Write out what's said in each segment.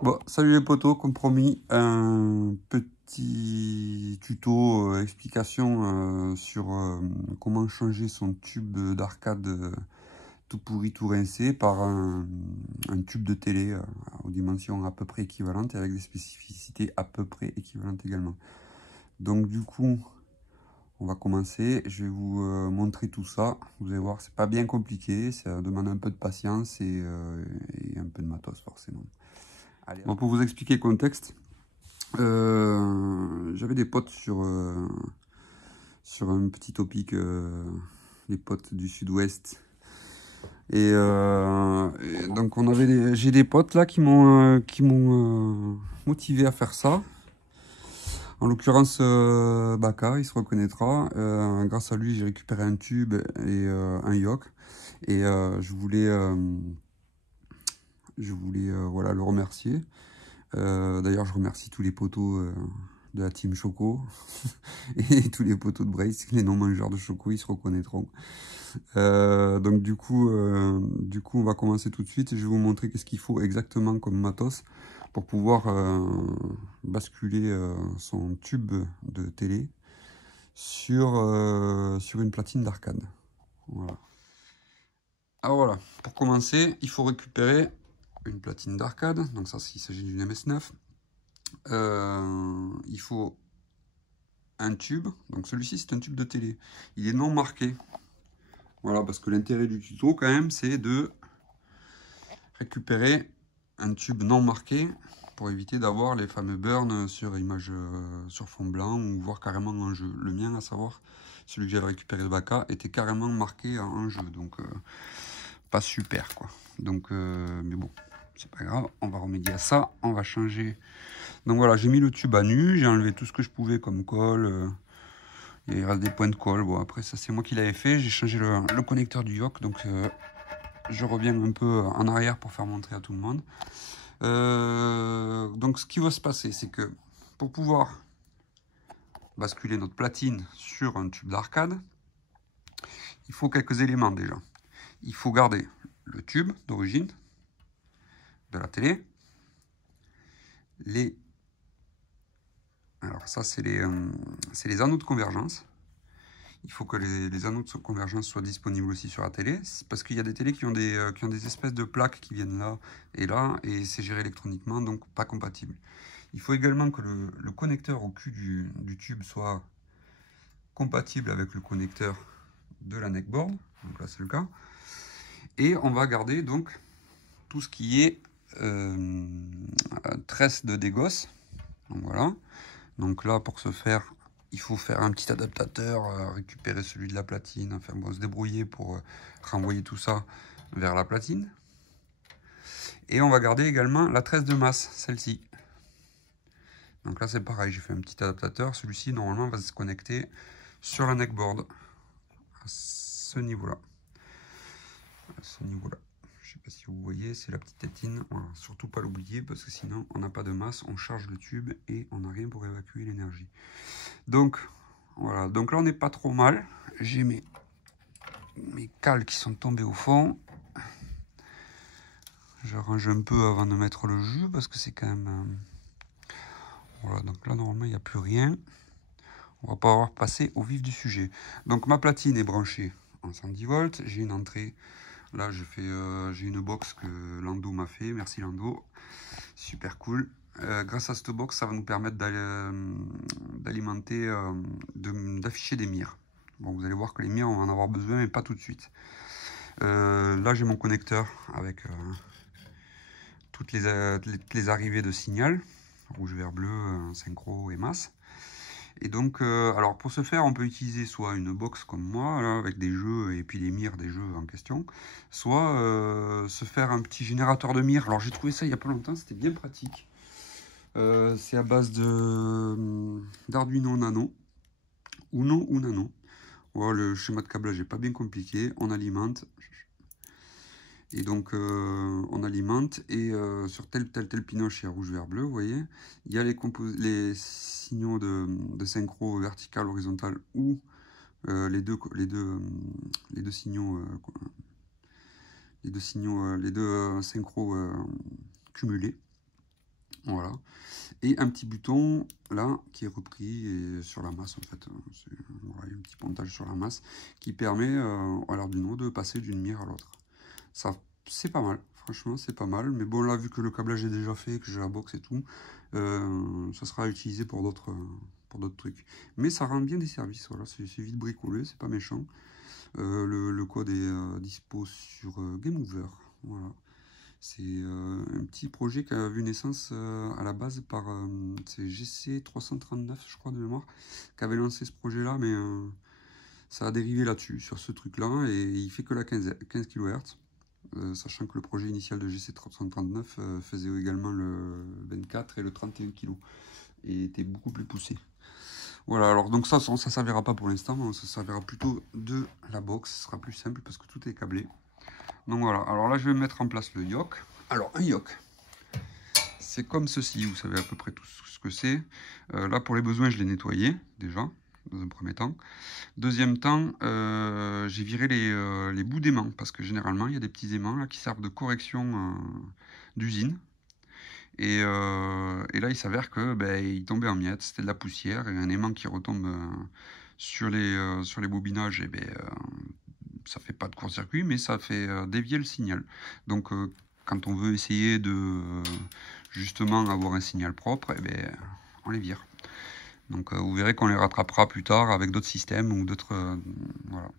Bon, salut les potos, comme promis, un petit tuto explication sur comment changer son tube d'arcade tout pourri, tout rincé par un tube de télé aux dimensions à peu près équivalentes et avec des spécificités à peu près équivalentes également. Donc du coup, on va commencer, je vais vous montrer tout ça. Vous allez voir, c'est pas bien compliqué, ça demande un peu de patience et un peu de matos forcément. Allez, bon, pour vous expliquer le contexte, j'avais des potes sur un petit topic, les potes du sud-ouest. Et donc j'ai des potes là qui m'ont motivé à faire ça. En l'occurrence, Baka, il se reconnaîtra. Grâce à lui, j'ai récupéré un tube et un yoke. Et je voulais voilà, le remercier. D'ailleurs, je remercie tous les potos de la team Choco et tous les potos de Brace, les non-mangeurs de Choco, ils se reconnaîtront. Donc du coup, on va commencer tout de suite et je vais vous montrer qu'est-ce qu'il faut exactement comme matos pour pouvoir basculer son tube de télé sur une platine d'arcade. Voilà. Alors voilà, pour commencer, il faut récupérer une platine d'arcade, donc ça s'il s'agit d'une MS9. Il faut un tube, donc celui-ci c'est un tube de télé, il est non marqué. Voilà, parce que l'intérêt du tuto quand même c'est de récupérer un tube non marqué pour éviter d'avoir les fameux burns sur image sur fond blanc ou voire carrément en jeu. Le mien, à savoir celui que j'avais récupéré de Baka, était carrément marqué en jeu, donc pas super quoi. Donc mais bon, c'est pas grave, on va remédier à ça, on va changer. Donc voilà, j'ai mis le tube à nu, j'ai enlevé tout ce que je pouvais comme colle. Il reste des points de colle. Bon, après, ça, c'est moi qui l'avais fait. J'ai changé le connecteur du yoke. Donc, je reviens un peu en arrière pour faire montrer à tout le monde. Donc, ce qui va se passer, c'est que pour pouvoir basculer notre platine sur un tube d'arcade, il faut quelques éléments déjà. Il faut garder le tube d'origine de la télé. Alors, ça, c'est les anneaux de convergence. Il faut que les anneaux de convergence soient disponibles aussi sur la télé, parce qu'il y a des télés qui ont des espèces de plaques qui viennent là, et c'est géré électroniquement, donc pas compatible. Il faut également que le connecteur au cul du tube soit compatible avec le connecteur de la neckboard, donc là c'est le cas. Et on va garder donc tout ce qui est tresse de dégosse. Donc voilà. Donc là, pour ce faire, il faut faire un petit adaptateur, récupérer celui de la platine, enfin bon, se débrouiller pour renvoyer tout ça vers la platine. Et on va garder également la tresse de masse, celle-ci. Donc là c'est pareil, j'ai fait un petit adaptateur. Celui-ci normalement va se connecter sur la neckboard à ce niveau-là. À ce niveau-là. Je sais pas si vous voyez, c'est la petite tétine. Voilà, surtout pas l'oublier parce que sinon on n'a pas de masse, on charge le tube et on n'a rien pour évacuer l'énergie. Donc voilà, donc là on n'est pas trop mal. J'ai mes cales qui sont tombées au fond. Je range un peu avant de mettre le jus parce que c'est quand même... Voilà, donc là normalement il n'y a plus rien. On va pas avoir passé au vif du sujet. Donc ma platine est branchée en 110 volts. J'ai une entrée. Là j'ai une box que Lando m'a fait. Merci Lando. Super cool. Grâce à cette box, ça va nous permettre d'alimenter, d'afficher des mires. Bon, vous allez voir que les mires, on va en avoir besoin, mais pas tout de suite. Là, j'ai mon connecteur avec toutes les arrivées de signal, rouge, vert, bleu, synchro et masse. Et donc, alors pour ce faire, on peut utiliser soit une box comme moi, là, avec des jeux et puis les mires des jeux en question, soit se faire un petit générateur de mires. Alors j'ai trouvé ça il y a pas longtemps, c'était bien pratique. C'est à base d'Arduino Nano, Uno ou Nano. Voilà, le schéma de câblage n'est pas bien compliqué, on alimente. Et donc on alimente et sur tel pinoche, il y a rouge, vert, bleu, vous voyez. Il y a les signaux de synchro vertical, horizontal ou les deux signaux, synchro cumulés. Voilà. Et un petit bouton là qui est repris et sur la masse en fait. Voilà, il y a un petit pontage sur la masse qui permet à l'Arduino de passer d'une mire à l'autre. Ça, c'est pas mal, franchement c'est pas mal. Mais bon là, vu que le câblage est déjà fait, que j'ai la box et tout, ça sera utilisé pour d'autres trucs. Mais ça rend bien des services, voilà, c'est vite bricolé, c'est pas méchant. Le code est dispo sur Game Over. Voilà. C'est un petit projet qui a vu naissance à la base par c'est GC339, je crois, de mémoire, qui avait lancé ce projet-là, mais ça a dérivé là-dessus, sur ce truc-là, et il fait que la 15 kHz, sachant que le projet initial de GC339 faisait également le 24 et le 31 kg, et était beaucoup plus poussé. Voilà, alors donc ça servira pas pour l'instant, ça servira plutôt de la box, ce sera plus simple parce que tout est câblé. Donc voilà, alors là je vais mettre en place le yoke. Alors un yoke, c'est comme ceci, vous savez à peu près tout ce que c'est. Là pour les besoins je l'ai nettoyé déjà, dans un premier temps. Deuxième temps, j'ai viré les bouts d'aimants, parce que généralement il y a des petits aimants là, qui servent de correction d'usine. Et là il s'avère que il tombait en miettes, c'était de la poussière, et un aimant qui retombe sur les bobinages, et ça fait pas de court-circuit, mais ça fait dévier le signal. Donc quand on veut essayer de justement avoir un signal propre, on les vire. Donc vous verrez qu'on les rattrapera plus tard avec d'autres systèmes ou d'autres... voilà.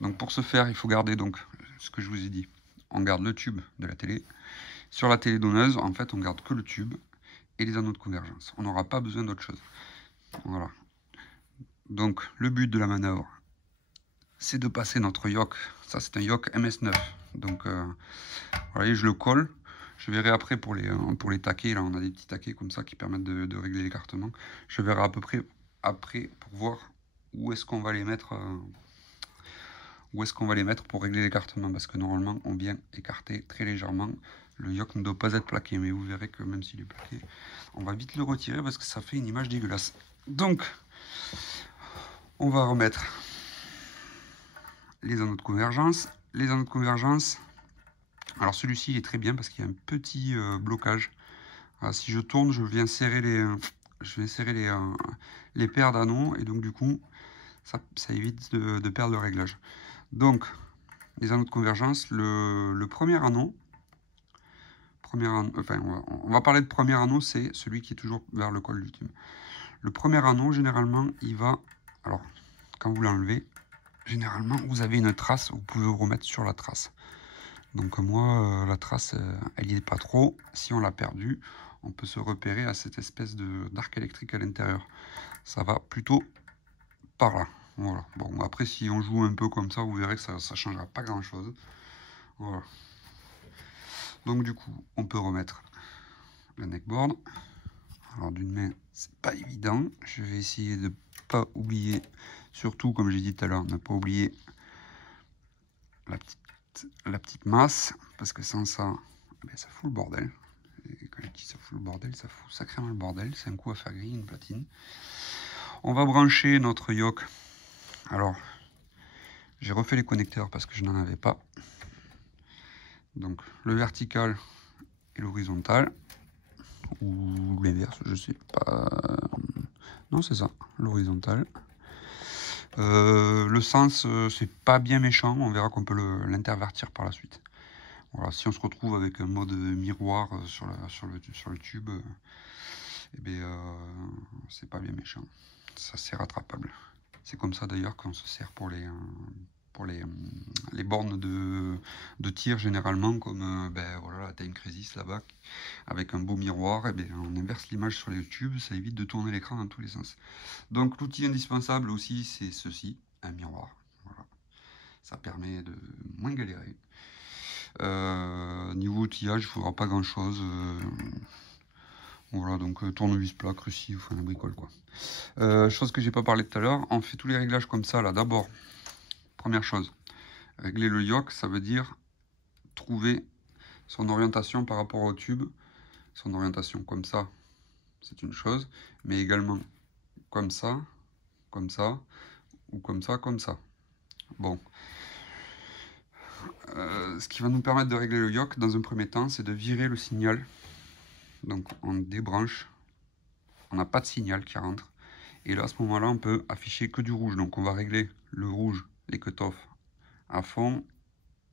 Donc pour ce faire, il faut garder donc ce que je vous ai dit. On garde le tube de la télé. Sur la télé donneuse, en fait, on garde que le tube et les anneaux de convergence. On n'aura pas besoin d'autre chose. Voilà. Donc le but de la manœuvre, c'est de passer notre yoke. Ça c'est un yoke MS9. Donc voilà, je le colle. Je verrai après pour les taquets. Là on a des petits taquets comme ça qui permettent de régler l'écartement. Je verrai à peu près après pour voir où est-ce qu'on va les mettre. Pour régler l'écartement, parce que normalement on vient écarter très légèrement. Le yoke ne doit pas être plaqué, mais vous verrez que même s'il est plaqué, on va vite le retirer parce que ça fait une image dégueulasse. Donc on va remettre les anneaux de convergence. Les anneaux de convergence, alors celui-ci il est très bien parce qu'il y a un petit blocage. Alors, si je tourne, je viens serrer les paires d'anneaux, et donc du coup ça évite de perdre le réglage. Donc les anneaux de convergence, le premier anneau, enfin on va parler de premier anneau, c'est celui qui est toujours vers le col du tube. Le premier anneau, généralement il va, alors quand vous l'enlevez, généralement vous avez une trace, vous pouvez vous remettre sur la trace. Donc moi la trace elle n'y est pas trop. Si on l'a perdu, on peut se repérer à cette espèce d'arc électrique à l'intérieur. Ça va plutôt par là. Voilà. Bon, après si on joue un peu comme ça, vous verrez que ça ne changera pas grand chose. Voilà. Donc du coup on peut remettre le neckboard. Alors d'une main c'est pas évident. Je vais essayer de pas oublier, surtout comme j'ai dit tout à l'heure, ne pas oublier la petite masse, parce que sans ça, ça fout le bordel. Et quand je dis ça fout le bordel, ça fout sacrément le bordel. C'est un coup à faire griller une platine. On va brancher notre yoke. Alors, j'ai refait les connecteurs parce que je n'en avais pas. Donc, le vertical et l'horizontal. Ou l'inverse, je sais pas. Non, c'est ça, l'horizontal. Le sens, c'est pas bien méchant. On verra qu'on peut l'intervertir par la suite. Voilà, si on se retrouve avec un mode miroir sur le tube, c'est pas bien méchant. Ça c'est rattrapable. C'est comme ça d'ailleurs qu'on se sert pour les bornes de tir généralement, comme voilà, la Time Crisis là-bas, avec un beau miroir, on inverse l'image sur les tubes, ça évite de tourner l'écran dans tous les sens. Donc l'outil indispensable aussi, c'est ceci, un miroir. Voilà. Ça permet de moins galérer. Niveau outillage, il ne faudra pas grand chose. Voilà, donc tournevis plat, cruci, enfin la bricole quoi. Chose que j'ai pas parlé tout à l'heure, on fait tous les réglages comme ça là. D'abord, première chose, régler le yoke, ça veut dire trouver son orientation par rapport au tube. Son orientation comme ça, c'est une chose, mais également comme ça, ou comme ça, comme ça. Bon. Ce qui va nous permettre de régler le yoke dans un premier temps, c'est de virer le signal Donc on débranche, on n'a pas de signal qui rentre. Et là, à ce moment-là, on peut afficher que du rouge. Donc on va régler le rouge, les cut-off à fond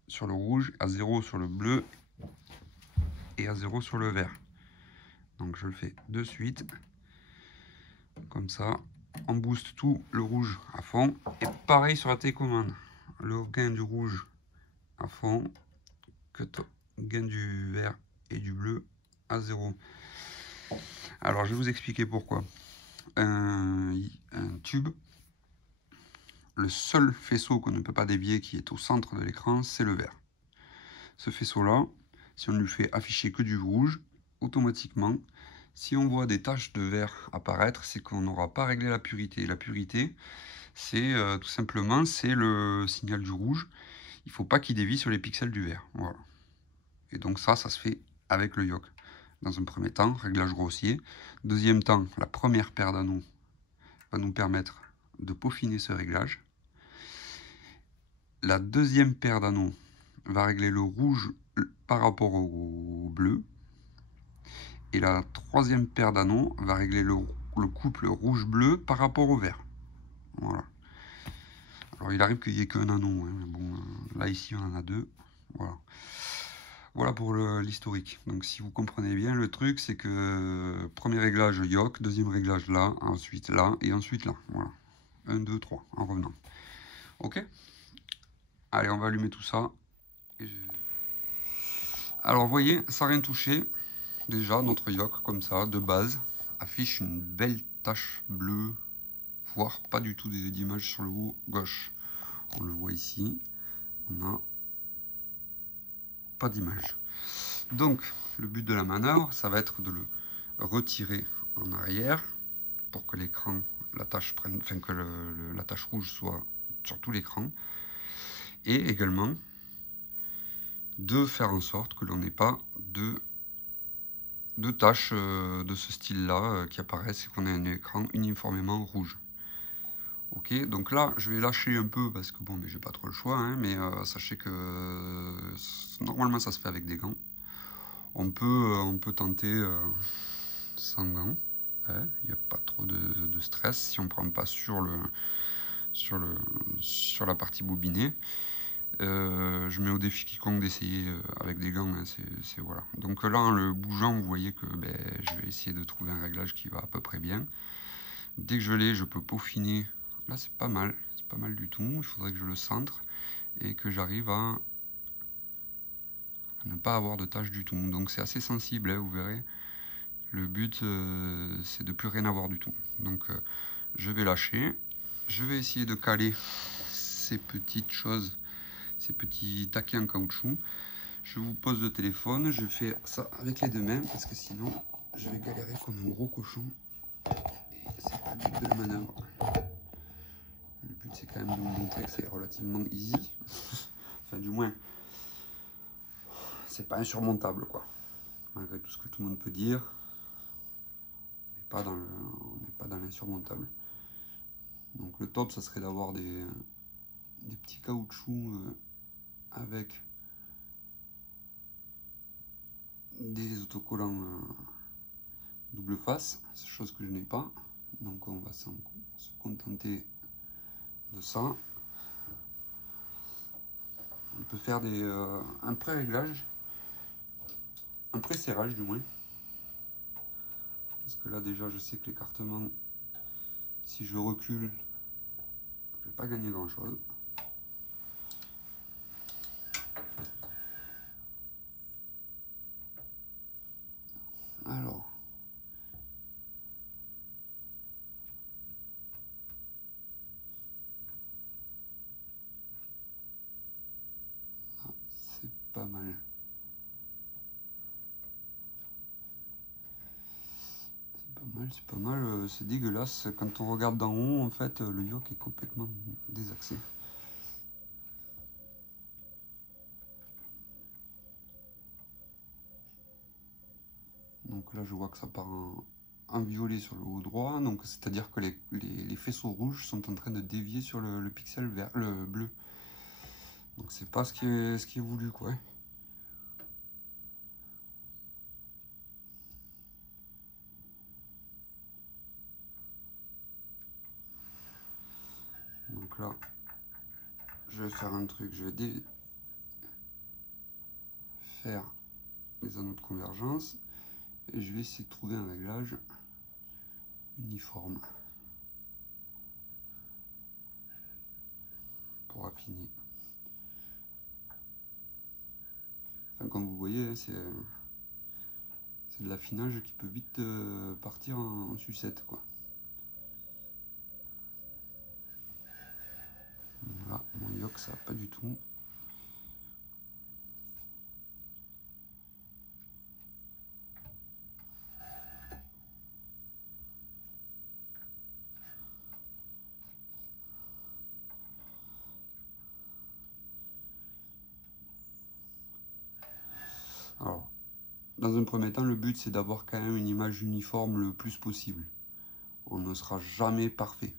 sur le rouge, à 0 sur le bleu et à 0 sur le vert. Donc je le fais de suite. Comme ça, on booste tout le rouge à fond. Et pareil sur la télécommande. Le gain du rouge à fond, gain du vert et du bleu à 0. Alors je vais vous expliquer pourquoi. Un tube, le seul faisceau qu'on ne peut pas dévier qui est au centre de l'écran, c'est le vert. Ce faisceau-là, si on lui fait afficher que du rouge, automatiquement, si on voit des taches de vert apparaître, c'est qu'on n'aura pas réglé la purité. La purité, c'est tout simplement c'est le signal du rouge. Il ne faut pas qu'il dévie sur les pixels du vert. Voilà. Et donc ça se fait avec le yoke. Dans un premier temps, réglage grossier. Deuxième temps, la première paire d'anneaux va nous permettre de peaufiner ce réglage. La deuxième paire d'anneaux va régler le rouge par rapport au bleu. Et la troisième paire d'anneaux va régler le couple rouge-bleu par rapport au vert. Voilà. Alors il arrive qu'il n'y ait qu'un anneau, hein, mais bon, là ici on en a deux. Voilà. Voilà pour l'historique. Donc si vous comprenez bien, le truc c'est que premier réglage yoke, deuxième réglage là, ensuite là et ensuite là. Voilà. 1, 2, 3 en revenant. Ok. Allez, on va allumer tout ça. Alors vous voyez, sans rien toucher, déjà notre yoke comme ça, de base, affiche une belle tache bleue, voire pas du tout d'image sur le haut gauche. On le voit ici, on n'a pas d'image. Donc le but de la manœuvre, ça va être de le retirer en arrière pour que l'écran, la tache prenne, enfin que la tache rouge soit sur tout l'écran, et également de faire en sorte que l'on n'ait pas de taches de ce style-là qui apparaissent et qu'on ait un écran uniformément rouge. Ok, donc là je vais lâcher un peu parce que bon, mais j'ai pas trop le choix, hein, mais sachez que normalement ça se fait avec des gants. On peut tenter sans gants. Il n'y a pas trop de stress si on ne prend pas sur la partie bobinée. Je mets au défi quiconque d'essayer avec des gants, hein, c'est voilà. Donc là en le bougeant, vous voyez que je vais essayer de trouver un réglage qui va à peu près bien. Dès que je l'ai, je peux peaufiner. Là c'est pas mal du tout. Il faudrait que je le centre et que j'arrive à ne pas avoir de tâches du tout. Donc c'est assez sensible, hein, vous verrez. Le but c'est de plus rien avoir du tout. Donc je vais lâcher. Je vais essayer de caler ces petites choses, ces petits taquets en caoutchouc. Je vous pose le téléphone, je fais ça avec les deux mains parce que sinon je vais galérer comme un gros cochon. Et c'est pas le but de la manœuvre. Le but c'est quand même de vous montrer que c'est relativement easy. Enfin du moins, c'est pas insurmontable quoi. Malgré tout ce que tout le monde peut dire, on n'est pas dans l'insurmontable. Donc le top ça serait d'avoir des petits caoutchoucs avec des autocollants double face, chose que je n'ai pas, donc on va se contenter de ça. On peut faire un pré-réglage, un pré-serrage du moins, parce que là déjà je sais que l'écartement, si je recule, je vais pas gagner grand chose. Alors c'est pas mal. C'est pas mal, c'est dégueulasse. Quand on regarde d'en haut, en fait, le yoke est complètement désaxé. Donc là, je vois que ça part en violet sur le haut droit. Donc c'est-à-dire que les faisceaux rouges sont en train de dévier sur le pixel vert, le bleu. Donc c'est pas ce qui est voulu, quoi. Donc là, je vais faire un truc, je vais faire les anneaux de convergence et je vais essayer de trouver un réglage uniforme pour affiner. Enfin, comme vous voyez, c'est de l'affinage qui peut vite partir en sucette, quoi. Voilà, mon yoke, ça va pas du tout. Alors, dans un premier temps, le but c'est d'avoir quand même une image uniforme le plus possible. On ne sera jamais parfait.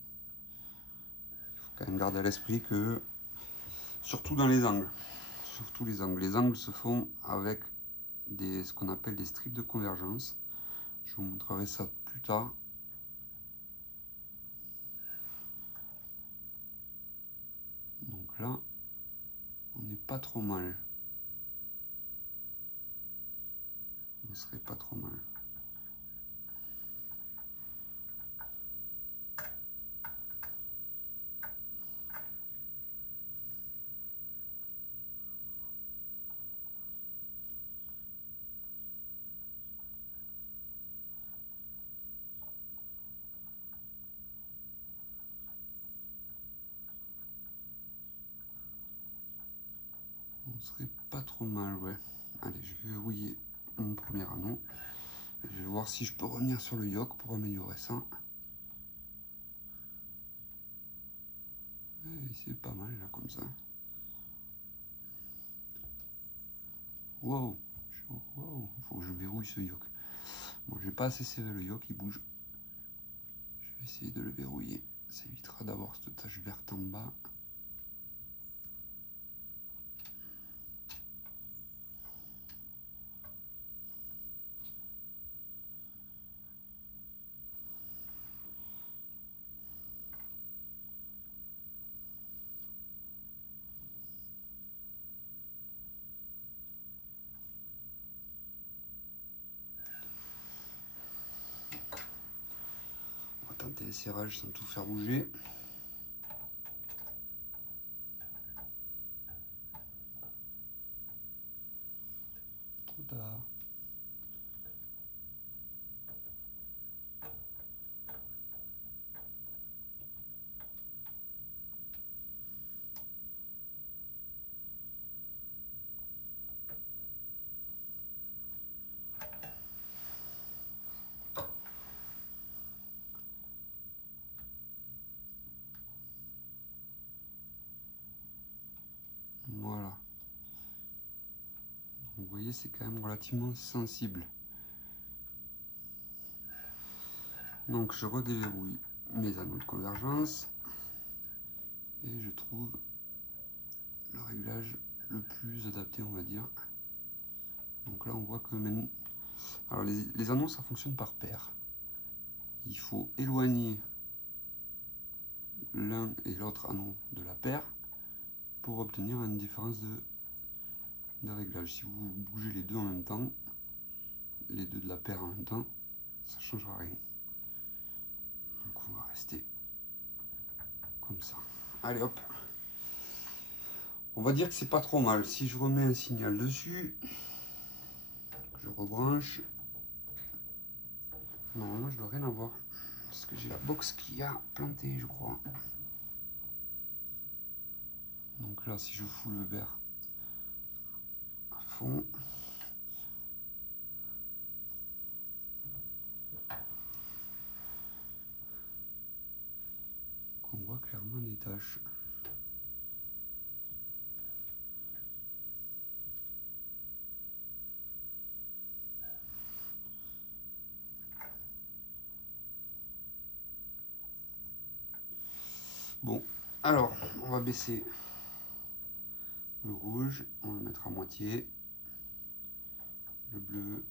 Il faut quand même garder à l'esprit que, surtout dans les angles, les angles se font avec ce qu'on appelle des strips de convergence. Je vous montrerai ça plus tard. Donc là, on n'est pas trop mal. On serait pas trop mal. On serait pas trop mal, ouais. Allez, je vais verrouiller mon premier anneau. Je vais voir si je peux revenir sur le yoke pour améliorer ça. C'est pas mal là comme ça. Wow, wow, faut que je verrouille ce yoke. Bon, j'ai pas assez serré le yoke, il bouge. Je vais essayer de le verrouiller. Ça évitera d'avoir cette tache verte en bas. On va tenter les serrages sans tout faire bouger. Trop tard. Voilà. Vous voyez, c'est quand même relativement sensible. Donc je redéverrouille mes anneaux de convergence et je trouve le réglage le plus adapté, on va dire. Donc là on voit que même... Alors les anneaux, ça fonctionne par paire. Il faut éloigner l'un et l'autre anneau de la paire pour obtenir une différence de réglage. Si vous bougez les deux en même temps, les deux de la paire en même temps, ça ne changera rien. Donc on va rester comme ça. Allez hop. On va dire que c'est pas trop mal. Si je remets un signal dessus, je rebranche. Normalement je dois rien avoir. Parce que j'ai la box qui a planté, je crois. Donc là, si je fous le verre à fond, on voit clairement des taches. Bon, alors, on va baisser le rouge, on va le mettre à moitié, le bleu,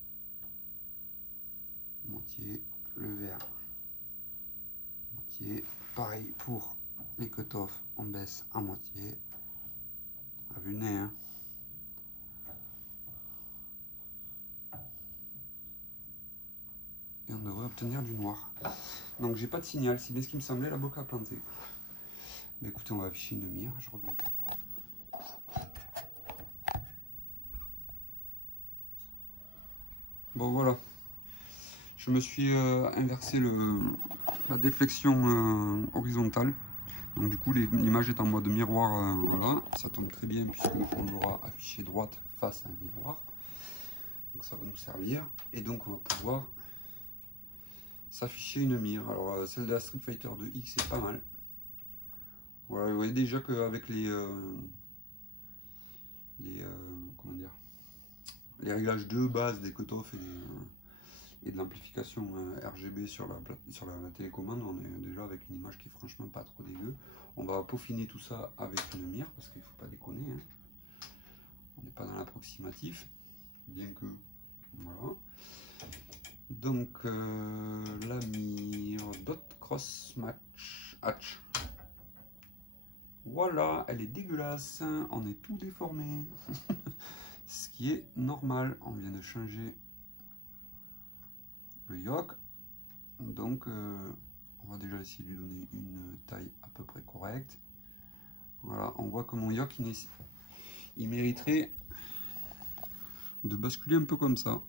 moitié, le vert, moitié. Pareil pour Les cut-off, on baisse à moitié. À vue de nez, hein. Et on devrait obtenir du noir. Donc j'ai pas de signal, c'est bien ce qui me semblait, la boucle à planter. Mais écoutez, on va afficher une mire, je reviens. Bon voilà, je me suis inversé la déflexion horizontale. Donc du coup l'image est en mode miroir, voilà, ça tombe très bien puisque on l'aura affiché droite face à un miroir. Donc ça va nous servir. Et donc on va pouvoir s'afficher une mire. Alors celle de la Street Fighter 2X est pas mal. Voilà, vous voyez déjà qu'avec comment dire, les réglages de base des cutoffs et de l'amplification RGB sur la télécommande, on est déjà avec une image qui est franchement pas trop dégueu. On va peaufiner tout ça avec une mire parce qu'il faut pas déconner, hein. On n'est pas dans l'approximatif, bien que voilà. Donc la mire dot cross match hatch. Voilà, elle est dégueulasse, on est tout déformé. Ce qui est normal, on vient de changer le yoke. Donc on va déjà essayer de lui donner une taille à peu près correcte. Voilà, on voit que mon yoke il mériterait de basculer un peu comme ça.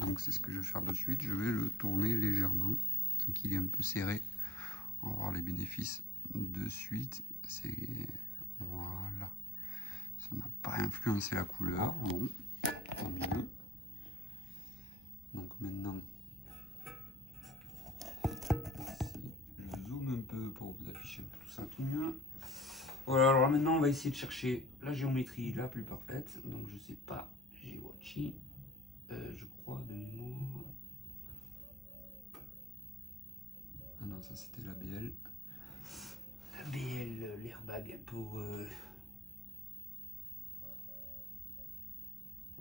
Donc c'est ce que je vais faire de suite, je vais le tourner légèrement. Tant qu'il est un peu serré, on va voir les bénéfices de suite. C'est voilà, ça n'a pas influencé la couleur, bon, tant mieux. Donc maintenant, si je zoome un peu pour vous afficher un peu tout ça tout mieux. Voilà, alors maintenant on va essayer de chercher la géométrie la plus parfaite. Donc je sais pas, j'ai watché, je crois de mémoire. Ah non, ça c'était la BL. La BL, l'airbag pour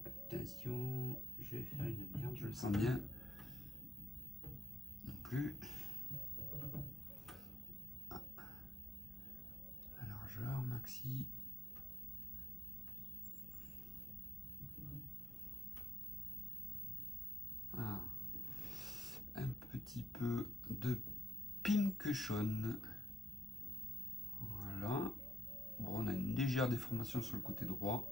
attention, je vais faire une merde, je le sens bien. Non plus. Ah. La largeur, maxi. Ah. Un petit peu de pincushion. Voilà. Bon, on a une légère déformation sur le côté droit.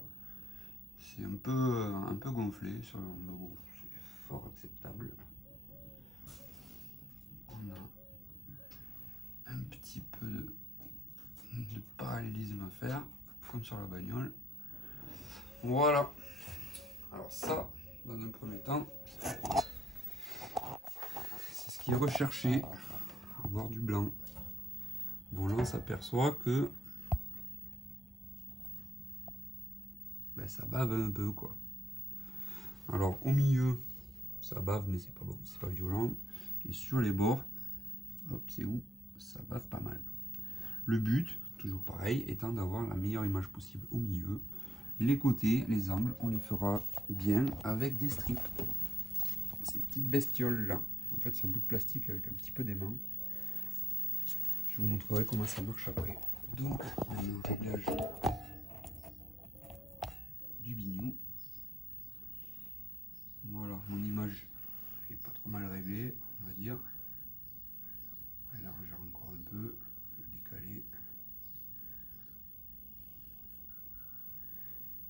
C'est un peu gonflé, mais bon, c'est fort acceptable. On a un petit peu de parallélisme à faire, comme sur la bagnole. Voilà. Alors ça, dans un premier temps, c'est ce qui est recherché, avoir du blanc. Bon là, on s'aperçoit que ben, ça bave un peu quoi. Alors au milieu, ça bave mais c'est pas violent. Et sur les bords, hop, c'est où ça bave pas mal. Le but, toujours pareil, étant d'avoir la meilleure image possible au milieu. Les côtés, les angles, on les fera bien avec des strips. Ces petites bestioles là. En fait, c'est un bout de plastique avec un petit peu d'aimant. Je vous montrerai comment ça marche après. Donc, maintenant, réglage du bignou. Voilà, mon image est pas trop mal réglée, on va dire. On va élargir encore un peu, le décaler.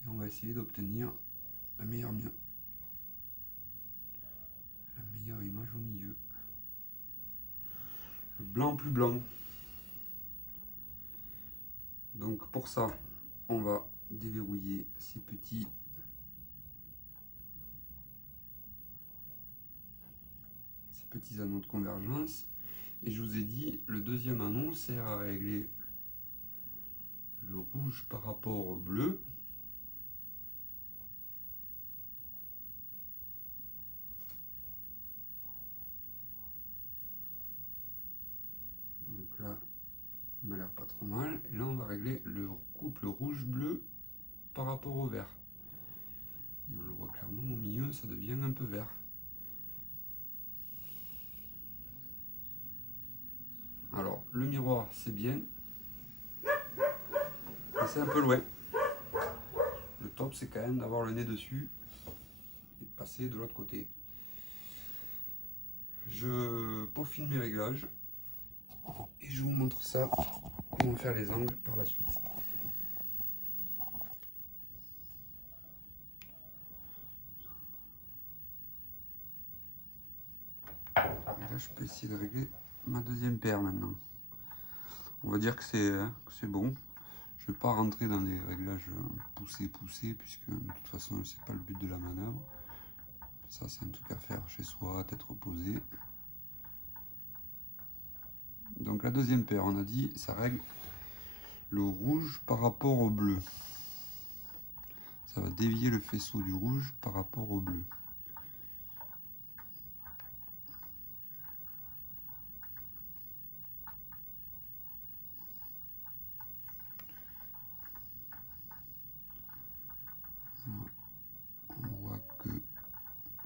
Et on va essayer d'obtenir la meilleure image au milieu. Le blanc plus blanc. Donc pour ça, on va déverrouiller ces petits anneaux de convergence. Et je vous ai dit, le deuxième anneau sert à régler le rouge par rapport au bleu. Donc là, il m'a l'air pas trop mal. Et là, on va régler le couple rouge-bleu par rapport au vert. Et on le voit clairement au milieu, ça devient un peu vert. Alors, le miroir, c'est bien. c'est un peu loin. Le top, c'est quand même d'avoir le nez dessus et de passer de l'autre côté. Je peaufine mes réglages et je vous montre ça, comment faire les angles par la suite. Et là, je peux essayer de régler ma deuxième paire maintenant. On va dire que c'est bon. Je ne vais pas rentrer dans les réglages poussés, puisque de toute façon, c'est pas le but de la manœuvre. Ça, c'est un truc à faire chez soi, tête reposée. Donc la deuxième paire, on a dit, ça règle le rouge par rapport au bleu. Ça va dévier le faisceau du rouge par rapport au bleu. Voilà. On voit que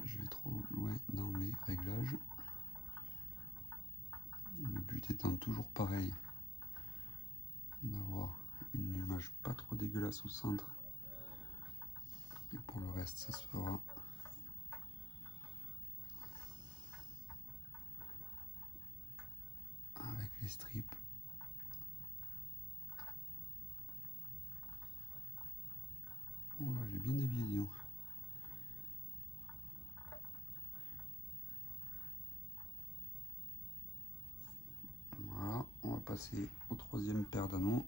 je vais trop loin dans mes réglages. Le but étant toujours pareil, d'avoir une image pas trop dégueulasse au centre. Et pour le reste, ça se fera avec les strips. Voilà, j'ai bien dévié, disons. Voilà, on va passer au troisième paire d'anneaux.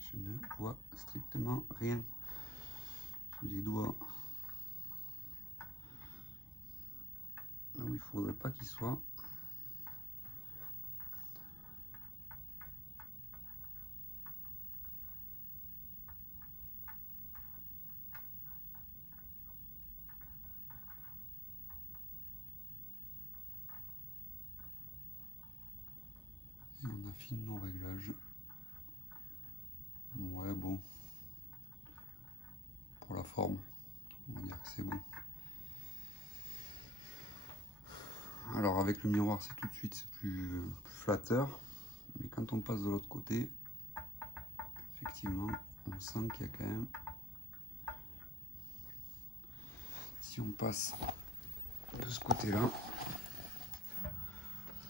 Je ne vois strictement rien. J'ai les doigts là où il ne faudrait pas qu'ils soient. Et on affine nos réglages. Ouais, bon. Pour la forme, on va dire que c'est bon. Alors avec le miroir, c'est tout de suite plus flatteur. Mais quand on passe de l'autre côté, effectivement, on sent qu'il y a quand même... Si on passe de ce côté-là,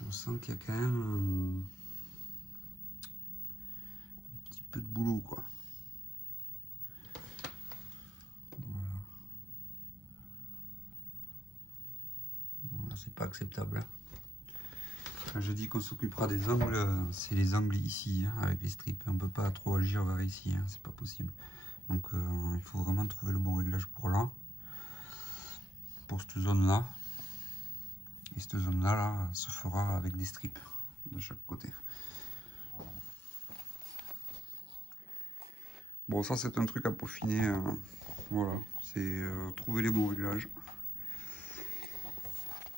on sent qu'il y a quand même un petit peu de boulot, quoi. Voilà. Bon, là, c'est pas acceptable. Quand je dis qu'on s'occupera des angles, c'est les angles ici, hein, avec les strips. On peut pas trop agir vers ici, hein, c'est pas possible. Donc il faut vraiment trouver le bon réglage pour là. Pour cette zone là, et cette zone là, se fera avec des strips de chaque côté. Bon, ça c'est un truc à peaufiner, voilà, c'est trouver les bons réglages.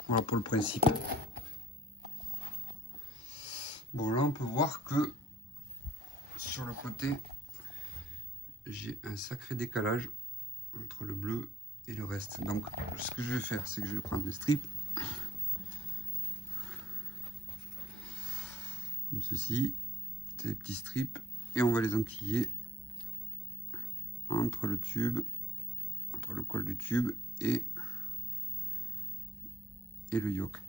Voilà pour le principe. Bon, là on peut voir que sur le côté j'ai un sacré décalage entre le bleu et le reste. Donc ce que je vais faire, c'est que je vais prendre des strips comme ceci, des petits strips, et on va les enquiller entre le tube, entre le col du tube et le yoke.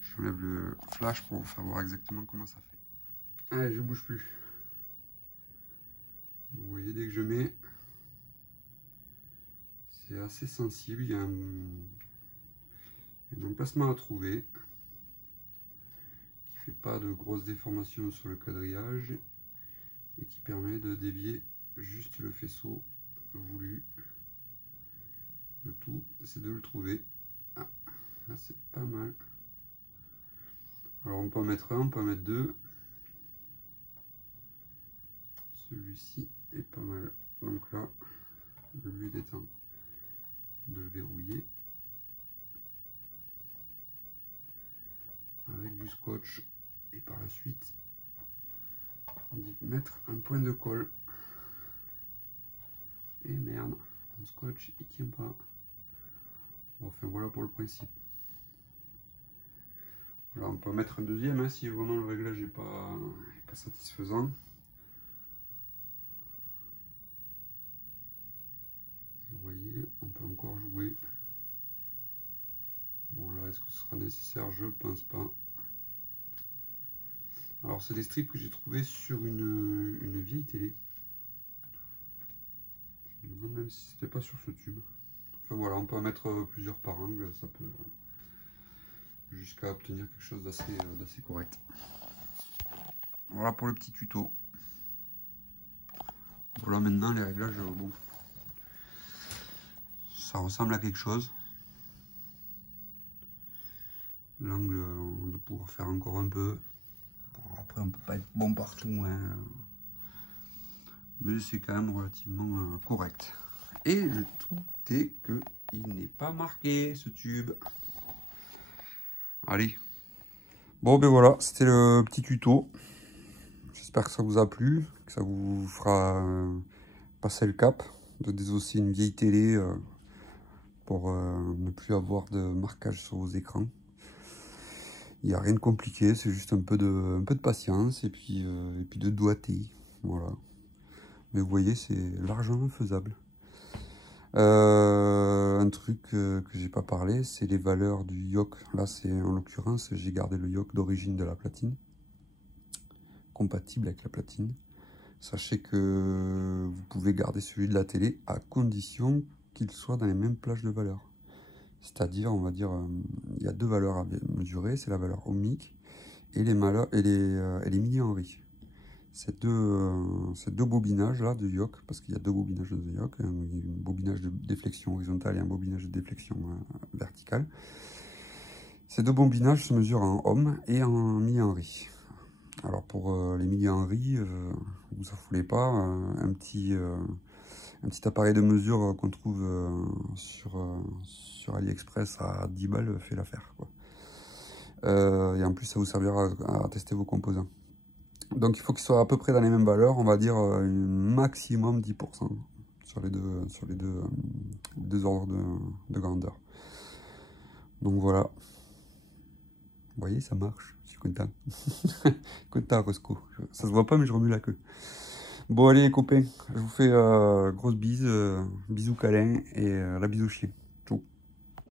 J'enlève le flash pour vous faire voir exactement comment ça fait. Allez, je bouge plus. Vous voyez, dès que je mets, c'est assez sensible. Il y a un emplacement à trouver qui fait pas de grosses déformations sur le quadrillage et qui permet de dévier juste le faisceau voulu. Le tout, c'est de le trouver. Ah, là c'est pas mal. Alors on peut en mettre un, on peut en mettre deux. Celui-ci est pas mal. Donc là, le but étant de le verrouiller avec du scotch et par la suite d'y mettre un point de colle. Et merde, mon scotch il tient pas. Bon, enfin voilà pour le principe. Alors on peut mettre un deuxième hein, si vraiment le réglage n'est pas satisfaisant. Et vous voyez, on peut encore jouer. Bon là, est-ce que ce sera nécessaire? Je pense pas. Alors c'est des strips que j'ai trouvé sur une vieille télé. Je me demande même si c'était pas sur ce tube. Enfin voilà, on peut en mettre plusieurs par angle, ça peut jusqu'à obtenir quelque chose d'assez correct. Voilà pour le petit tuto. Voilà maintenant les réglages, bon, ça ressemble à quelque chose. L'angle, on doit pouvoir faire encore un peu. Bon, après on peut pas être bon partout, hein, mais c'est quand même relativement correct. Et le truc est que il n'est pas marqué ce tube. Allez. Bon ben voilà, c'était le petit tuto. J'espère que ça vous a plu, que ça vous fera passer le cap de désosser une vieille télé pour ne plus avoir de marquage sur vos écrans. Il n'y a rien de compliqué, c'est juste un peu de patience et puis de doigté. Voilà. Mais vous voyez, c'est largement faisable. Un truc que j'ai pas parlé, c'est les valeurs du yoke. Là, c'est en l'occurrence, j'ai gardé le yoke d'origine de la platine, compatible avec la platine. Sachez que vous pouvez garder celui de la télé à condition qu'il soit dans les mêmes plages de valeurs. C'est-à-dire, on va dire, il y a deux valeurs à mesurer, c'est la valeur ohmique et les millihenry. Ces deux bobinages là de yoke, parce qu'il y a deux bobinages de yoke, un bobinage de déflexion horizontale et un bobinage de déflexion verticale. Ces deux bobinages se mesurent en ohm et en millihenry. Alors pour les millihenry, vous affolez pas, un petit appareil de mesure qu'on trouve sur AliExpress à 10 balles fait l'affaire, quoi. Et en plus ça vous servira à tester vos composants. Donc il faut qu'ils soient à peu près dans les mêmes valeurs, on va dire maximum 10% sur les deux ordres de grandeur. Donc voilà. Vous voyez, ça marche, je suis content. Content, Roscoe. Ça se voit pas, mais je remue la queue. Bon, allez les copains, je vous fais grosse bise, bisous câlins et la bise au chien.